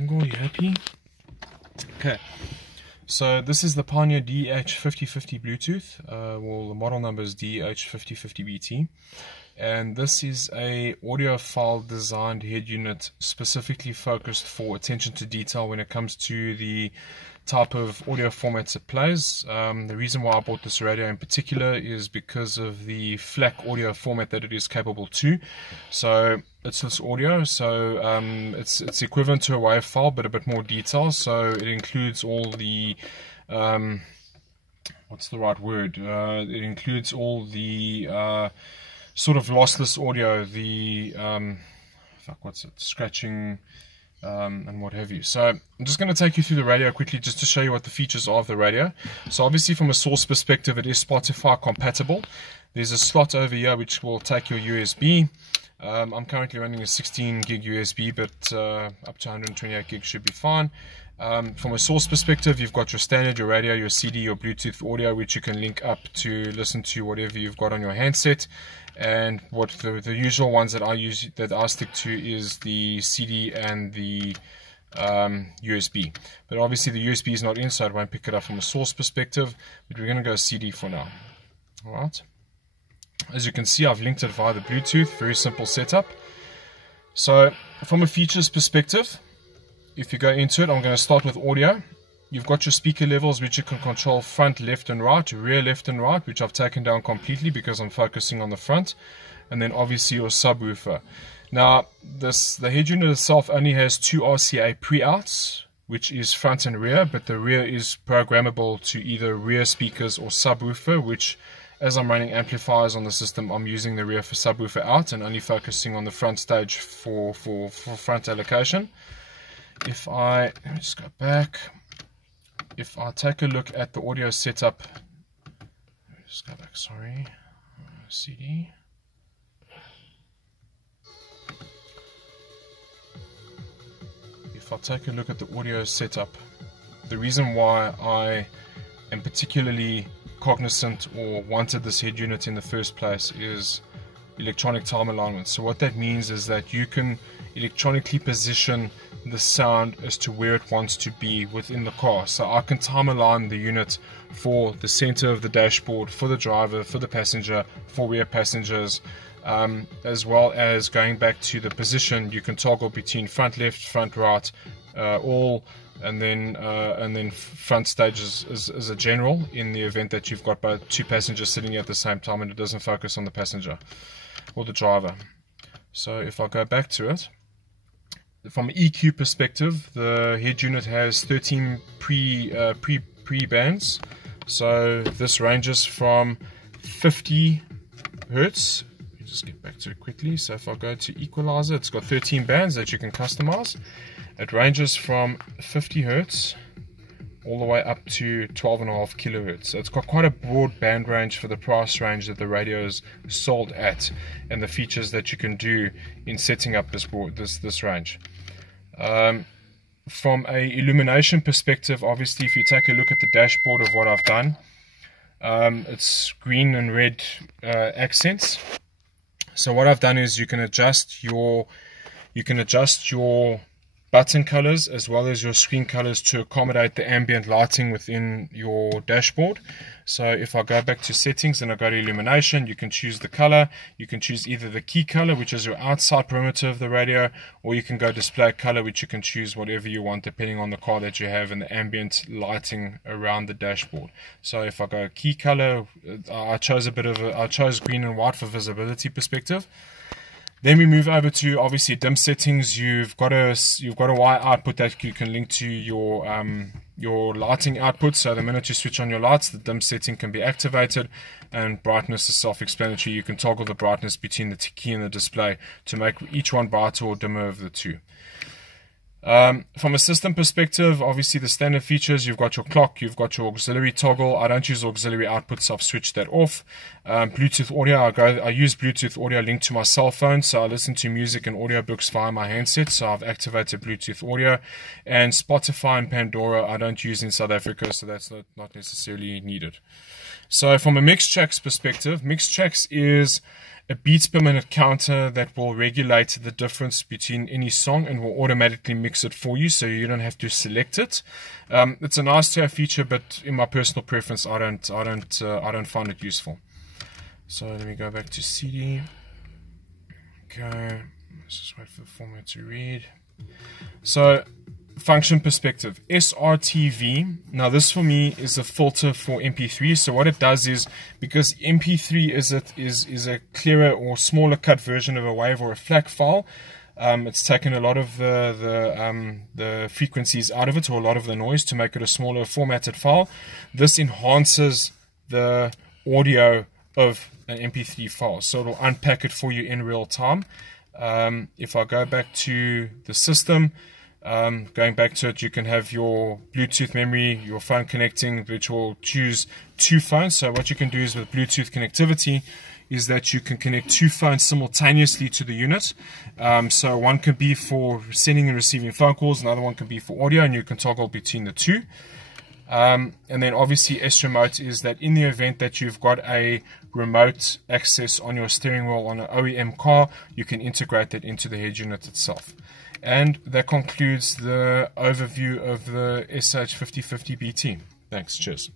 angle, you happy? Okay, so this is the Pioneer deh-5050 Bluetooth. Well, the model number is deh-5050bt, and this is a audiophile designed head unit specifically focused for attention to detail when it comes to the type of audio formats it plays. The reason why I bought this radio in particular is because of the FLAC audio format that it is capable to. So it's this audio, so it's equivalent to a WAV file but a bit more detail. So it includes all the what's the right word? It includes all the sort of lossless audio, the scratching, and what have you. So I'm just going to take you through the radio quickly just to show you what the features are of the radio. So obviously from a source perspective it is Spotify compatible. There's a slot over here which will take your USB. I'm currently running a 16 gig USB, but up to 128 gig should be fine. From a source perspective, you've got your standard, your radio, your CD, your Bluetooth audio, which you can link up to listen to whatever you've got on your handset. And what the usual ones that I stick to is the CD and the USB. But obviously the USB is not in, so I won't pick it up from a source perspective. But we're going to go CD for now. All right. As you can see, I've linked it via the Bluetooth. Very simple setup. So from a features perspective, if you go into it, I'm going to start with audio. You've got your speaker levels, which you can control front, left and right, rear, left and right, which I've taken down completely because I'm focusing on the front. And then obviously your subwoofer. Now the head unit itself only has 2 RCA pre-outs, which is front and rear, but the rear is programmable to either rear speakers or subwoofer, which, as I'm running amplifiers on the system, I'm using the rear for subwoofer out and only focusing on the front stage for front allocation. If I, let me just go back. If I take a look at the audio setup, let me just go back, sorry, CD. If I take a look at the audio setup, the reason why I am particularly cognizant or wanted this head unit in the first place is electronic time alignment. So what that means is that you can electronically position the sound as to where it wants to be within the car. So I can time align the unit for the center of the dashboard, for the driver, for the passenger, for rear passengers, as well as going back to the position. You can toggle between front left, front right, all, and then front stages as a general, in the event that you've got both two passengers sitting at the same time and it doesn't focus on the passenger or the driver. So if I go back to it, from an EQ perspective, the head unit has 13 pre bands. So this ranges from 50 Hertz. Let me just get back to it quickly. So if I go to equalizer, it's got 13 bands that you can customize. It ranges from 50 Hertz all the way up to 12.5 kilohertz. So it's got quite a broad band range for the price range that the radio is sold at, and the features that you can do in setting up this range. From a illumination perspective, obviously if you take a look at the dashboard of what I've done, it's green and red accents. So what I've done is you can adjust your button colors as well as your screen colors to accommodate the ambient lighting within your dashboard. So if I go back to settings and I go to illumination, you can choose the color. You can choose either the key color, which is your outside perimeter of the radio, or you can go display color, which you can choose whatever you want depending on the car that you have and the ambient lighting around the dashboard. So if I go key color, I chose green and white for visibility perspective. Then we move over to obviously dim settings. You've got a wire output that you can link to your lighting output. So the minute you switch on your lights, the dim setting can be activated, and brightness is self-explanatory. You can toggle the brightness between the key and the display to make each one brighter or dimmer of the two. From a system perspective, obviously the standard features, you've got your clock, you've got your auxiliary toggle. I don't use auxiliary output, so I've switched that off. Bluetooth audio, I use Bluetooth audio linked to my cell phone, so I listen to music and audiobooks via my handset, so I've activated Bluetooth audio. And Spotify and Pandora I don't use in South Africa, so that's not necessarily needed. So from a Mixtracks perspective, Mixtracks is a beats per minute counter that will regulate the difference between any song and will automatically mix it for you, so you don't have to select it. It's a nice to have feature, but in my personal preference, I don't find it useful. So let me go back to CD. Okay, let's just wait for the format to read. So, function perspective, SRTV. Now this for me is a filter for MP3. So what it does is, because MP3 is a clearer or smaller cut version of a WAV or a FLAC file, it's taken a lot of the frequencies out of it, or a lot of the noise, to make it a smaller formatted file. This enhances the audio of an MP3 file, so it'll unpack it for you in real time. If I go back to the system, going back to it, you can have your Bluetooth memory, your phone connecting, which will choose 2 phones. So what you can do is, with Bluetooth connectivity, is that you can connect 2 phones simultaneously to the unit. So one can be for sending and receiving phone calls, another one can be for audio, and you can toggle between the 2. And then obviously S remote is that in the event that you've got a remote access on your steering wheel on an OEM car, you can integrate that into the head unit itself. And that concludes the overview of the deh-s5050bt. Thanks, cheers.